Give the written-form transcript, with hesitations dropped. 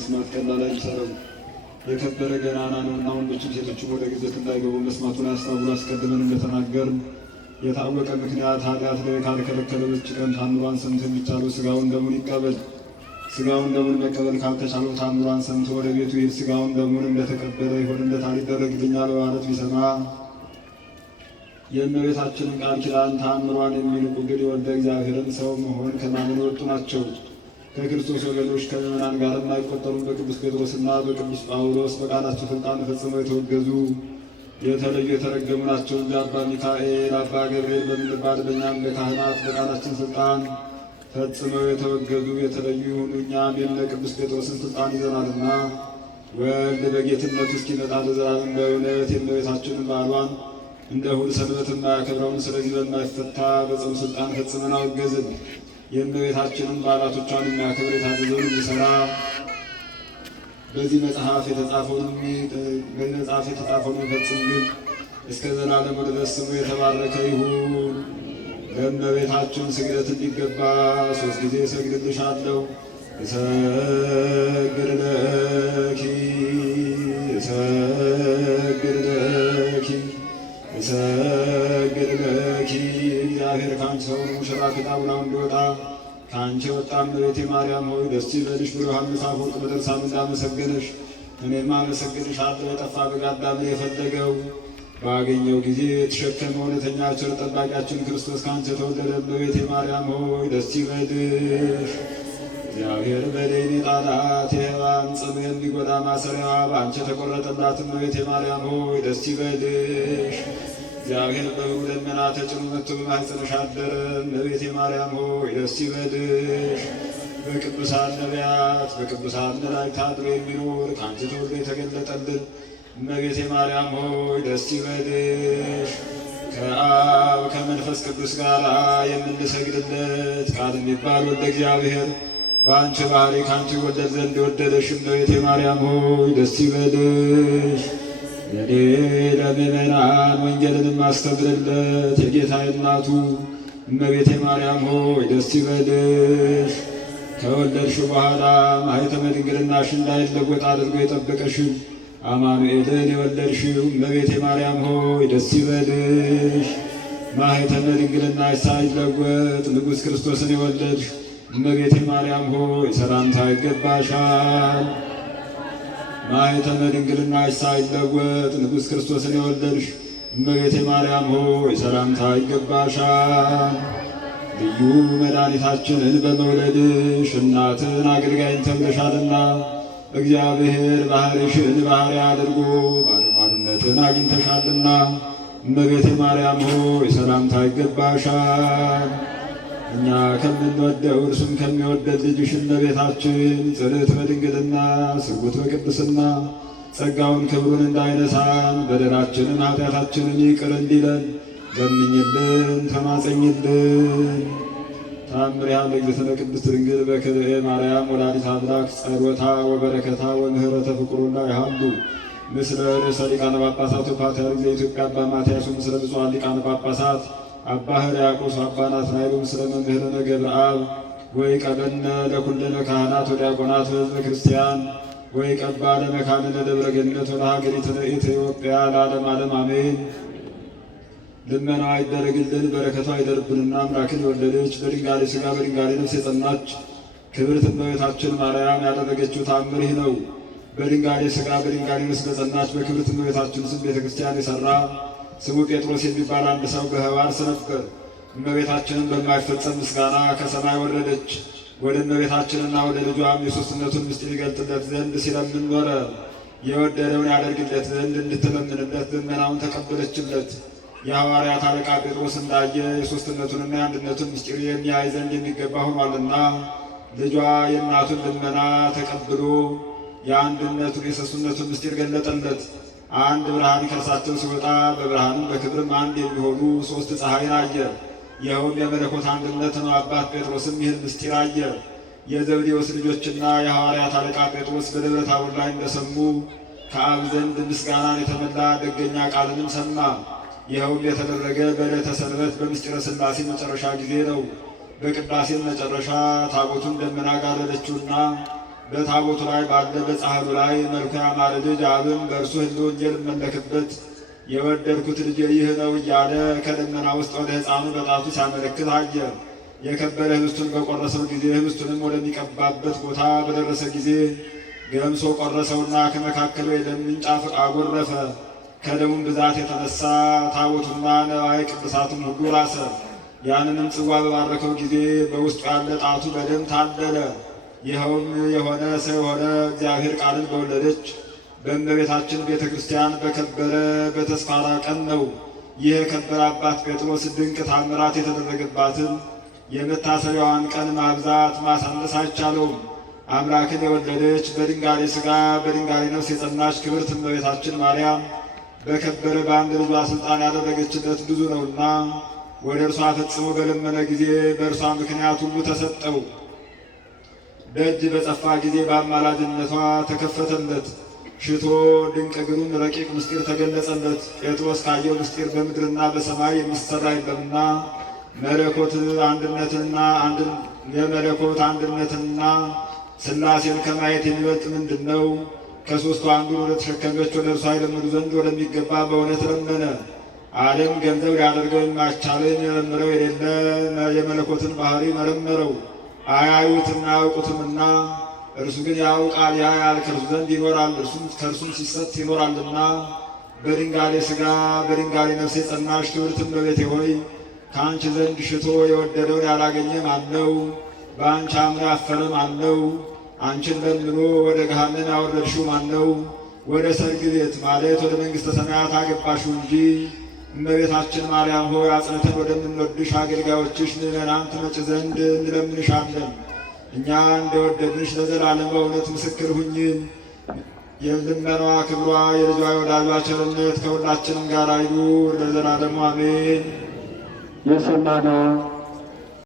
መስማት ቀላል አይምሰለው። የከበረ ገናና ነውና ወንዶችም ሴቶችም ወደ ግዘት እንዳይገቡ መስማቱን ያስታውሉ። አስቀድመን እንደተናገርን የታወቀ ምክንያት ኃጢአት ላይ ካልከለከለ በዚች ቀን ታምሯን ሰምቶ የሚቻለው ሥጋውን ደሙን ይቀበል። ሥጋውን ደሙን መቀበል ካልተቻለው ታምሯን ሰምቶ ወደ ቤቱ ይሄድ። ሥጋውን ደሙን እንደተቀበለ ይሆንለታል ይደረግልኛል በማለት ቢሰማ የእመቤታችንን ቃል ኪዳን ታምሯን የሚንቁ ግን የወልደ እግዚአብሔርን ሰው መሆን ከማመን የወጡ ናቸው። ከክርስቶስ ወገኖች ከምዕመናን ጋር የማይቆጠሩም በቅዱስ ጴጥሮስና በቅዱስ ጳውሎስ በቃላቸው ሥልጣን ፈጽመው የተወገዙ የተለዩ የተረገሙ ናቸው እንጂ አባ ሚካኤል አባ ገብርኤል በምንባል በእኛም ለካህናት በቃላችን ሥልጣን ፈጽመው የተወገዙ የተለዩ ይሁኑ። እኛም የእነ ቅዱስ ጴጥሮስን ሥልጣን ይዘናልና ወልድ በጌትነቱ እስኪመጣ ለዘላለም በእውነት የእመቤታችንን በዓሏን እንደ እሑድ ሰንበት የማያከብረውን ስለዚህ በማይፈታ በጽኑ ሥልጣን ፈጽመን አወገዝን። የእመቤታችንን በዓላቶቿን የሚያከብር የታዘዘውን የሚሠራ በዚህ መጽሐፍ የተጻፈውን የሚፈጽም ግን እስከ ዘላለም ድረስ ስሙ የተባረከ ይሁን። ለእመቤታችን ስግደት እንዲገባ 3 ጊዜ እሰግድልሻለሁ። እሰግድ ለኪ እሰግድ ለኪ እሰግድ ለኪ። እግዚአብሔር ከአንቺ ሰውን ሙሽራ ከጣውላው እንዲወጣ ከአንቺ የወጣ እመቤቴ ማርያም ሆይ ደስ ይበልሽ ብሎ ዮሐንስ አፈወርቅ በድርሳኑ እንዳመሰገነሽ እኔም አመሰግንሻለሁ። የጠፋ በግ አዳምን የፈለገው ባገኘው ጊዜ የተሸከመ እውነተኛ ቸር ጠባቂያችን ክርስቶስ ከአንቺ የተወለደ እመቤቴ ማርያም ሆይ ደስ ይበልሽ። እግዚአብሔር በደይን የጣላት የሔዋን ጽኑ የሚጎዳ ማሰሪያዋ በአንቺ የተቆረጠላት እመቤቴ ማርያም ሆይ ደስ ይበልሽ። እግዚአብሔር በብሩህ ደመና ተጭኖ መጥቶ በማኅፀንሽ አደረ እመቤቴ ማርያም ሆይ ደስ ይበልሽ። በቅዱሳን ነቢያት በቅዱሳን መላእክት አድሮ የሚኖር ከአንቺ ተወልዶ የተገለጠልን እመቤቴ ማርያም ሆይ ደስ ይበልሽ። ከአብ ከመንፈስ ቅዱስ ጋር የምንሰግድለት ቃል የሚባል ወልደ እግዚአብሔር በአንቺ ባህሪ ከአንቺ ወለድ ዘንድ የወደደሽ እመቤቴ ማርያም ሆይ ደስ ይበልሽ። ለእኔ ለምእመናን ወንጌልን የማስተምርለት የጌታዬ እናቱ እመቤቴ ማርያም ሆይ ደስ ይበልሽ። ከወለድሽው በኋላ ማኅተመ ድንግልናሽ እንዳይለወጥ አድርጎ የጠበቀሽን አማኑኤልን የወለድሽው እመቤቴ ማርያም ሆይ ደስ ይበልሽ። ማኅተመ ድንግልናሽ ሳይለወጥ ንጉሥ ክርስቶስን የወለድሽ እመቤቴ ማርያም ሆይ ሰላምታ ይገባሻል። ማኅተመ ድንግልናሽ ሳይለወጥ ንጉሥ ክርስቶስን የወለድሽ እመቤቴ ማርያም ሆይ ሰላምታ ይገባሻል። ልዩ መድኃኒታችንን በመውለድሽ እናትን አገልጋይን ተብለሻልና እግዚአብሔር ባሕርይሽን ባሕርይ አድርጎ ባለሟልነትን አግኝተሻልና እመቤቴ ማርያም ሆይ ሰላምታ ይገባሻል። እኛ ከምንወደው እርሱም ከሚወደድ ልጅሽ እመቤታችን ጽንዕት በድንግልና ስርጉት በቅድስና ጸጋውን ክብሩን እንዳይነሳን በደላችንን ኃጢአታችንን ይቅር እንዲለን ለምኝልን ተማጸኝልን። ታምሪሃ ለእግዝእትነ ቅድስት ድንግል በክልኤ ማርያም ወላዲተ አምላክ ጸሎታ ወበረከታ ወምህረተ ፍቁሩና ይሃሉ ምስለ ርእሰ ሊቃነ ጳጳሳት ፓትርያርክ ዘኢትዮጵያ አባ ማትያስ ምስለ ብፁዓን ሊቃነ ጳጳሳት አባ ሕርያቆስ አባ ናትናኤል ምስለ መምህርነ ገብረአብ ወይቀበነ ለኩልነ ካህናት ወዲያቆናት በሕዝበ ክርስቲያን ወይቀባ ለመካንነ ደብረ ገነት ወለሀገሪትነ ኢትዮጵያ ለዓለመ ዓለም አሜን። ልመናዋ ይደረግልን፣ በረከቷ ይደርብንና አምላክን የወለደች በድንጋሌ ሥጋ በድንጋሌ ነፍስ የጸናች ክብርት እመቤታችን ማርያም ያደረገችው ታምር ይህ ነው። በድንጋሌ ሥጋ በድንጋሌ ነፍስ በጸናች በክብርት እመቤታችን ስም ቤተ ክርስቲያን የሠራ ስሙ ጴጥሮስ የሚባል አንድ ሰው በሕዋርስ ነበር። እመቤታችንን በማይፈጸም ምስጋና ከሰማይ ወረደች። ወደ እመቤታችንና ወደ ልጇም የሦስትነቱን ምስጢር ይገልጥለት ዘንድ ሲለምን ኖረ። የወደደውን ያደርግለት ዘንድ እንድትለምንለት ልመናውን ተቀበለችለት። የሐዋርያት አለቃ ጴጥሮስ እንዳየ የሦስትነቱንና የአንድነቱን ምስጢር የሚያይ ዘንድ የሚገባ ሆኗልና ልጇ የእናቱን ልመና ተቀብሎ የአንድነቱን የሦስትነቱን ምስጢር ገለጠለት። አንድ ብርሃን ከእርሳቸው ሲወጣ በብርሃንም በክብርም አንድ የሚሆኑ 3 ፀሐይን አየ። ይኸውም የመለኮት አንድነት ነው። አባት ጴጥሮስም ይህን ምስጢር አየ። የዘብዴዎስ ልጆችና የሐዋርያት አለቃ ጴጥሮስ በደብረ ታቦር ላይ እንደሰሙ ከአብ ዘንድ ምስጋናን የተመላ ደገኛ ቃልንም ሰማ። ይኸውም የተደረገ በዕለተ ሰንበት በምስጢረ ሥላሴ መጨረሻ ጊዜ ነው። በቅዳሴም መጨረሻ ታቦቱን ደመና ጋረደችውና በታቦቱ ላይ ባለ በጻሕሉ ላይ መልኩ ያማረ ልጅ አብን በእርሱ ሕልው ልመለክበት የወደድኩት ልጅ ይህ ነው እያለ ከደመና ውስጥ ወደ ሕፃኑ በጣቱ ሲያመለክት አየ። የከበረ ህብስቱን በቆረሰው ጊዜ ህብስቱንም ወደሚቀባበት ቦታ በደረሰ ጊዜ ገምሶ ቆረሰውና ከመካከሉ የደም ምንጭ አጎረፈ። ከደሙም ብዛት የተነሳ ታቦቱና ነዋየ ቅዱሳቱም ሁሉ ራሰ። ያንንም ጽዋ በባረከው ጊዜ በውስጡ ያለ ጣቱ በደም ታለለ። ይኸውም የሆነ ሰው የሆነ እግዚአብሔር ቃልን በወለደች በእመቤታችን ቤተ ክርስቲያን በከበረ በተስፋራ ቀን ነው። ይህ የከበረ አባት ጴጥሮስ ድንቅ ታምራት የተደረገባትን የመታሰቢያዋን ቀን ማብዛት ማሳነስ አይቻለውም። አምላክን የወለደች በድንጋሌ ሥጋ በድንጋሌ ነፍስ የጸናች ክብርት እመቤታችን ማርያም በከበረ በአንድ ልጇ ሥልጣን ያደረገችለት ብዙ ነውና ወደ እርሷ ፈጽሞ በለመነ ጊዜ በእርሷ ምክንያት ሁሉ ተሰጠው። ደጅ በጸፋ ጊዜ በአማላጅነቷ ተከፈተለት። ሽቶ ድንቅ ግሩም ረቂቅ ምስጢር ተገለጸለት። ጴጥሮስ ካየው ምስጢር በምድርና በሰማይ የሚሰራ የለምና መለኮት አንድነትና ሥላሴን ከማየት የሚበልጥ ምንድን ነው? ከሦስቱ አንዱን ወደ ተሸከመች ወደ እርሷ ይለምዱ ዘንድ ወደሚገባ በእውነት ለመነ። ዓለም ገንዘብ ሊያደርገው የማይቻልን የመረመረው የሌለ የመለኮትን ባህሪ መረመረው። አያዩትና አያውቁትምና እርሱ ግን ያውቃል፣ ያያል፣ ከእርሱ ዘንድ ይኖራል፣ ከእርሱም ሲሰጥ ይኖራልና። በድንጋሌ ሥጋ በድንጋሌ ነፍስ የጸናሽ ክብርት እመቤቴ ሆይ ከአንቺ ዘንድ ሽቶ የወደደውን ያላገኘ ማን ነው? በአንቺ አምኖ ያፈረ ማን ነው? አንቺን ለምኖ ወደ ገሃነም ያወረድሽው ማን ነው? ወደ ሰርግ ቤት ማለት ወደ መንግሥተ ሰማያት አገባሽው እንጂ። እመቤታችን ማርያም ሆይ አጽንተን ወደምንወድሽ አገልጋዮችሽ ምዕመናን ትመጭ ዘንድ እንለምንሻለን። እኛ እንደወደድንሽ ለዘላለም በእውነት ምስክር ሁኝን። የልመናዋ ክብሯ የልጇ የወዳጇ ቸርነት ከሁላችንም ጋር ይኑር ለዘላለሙ አሜን። የሰማነው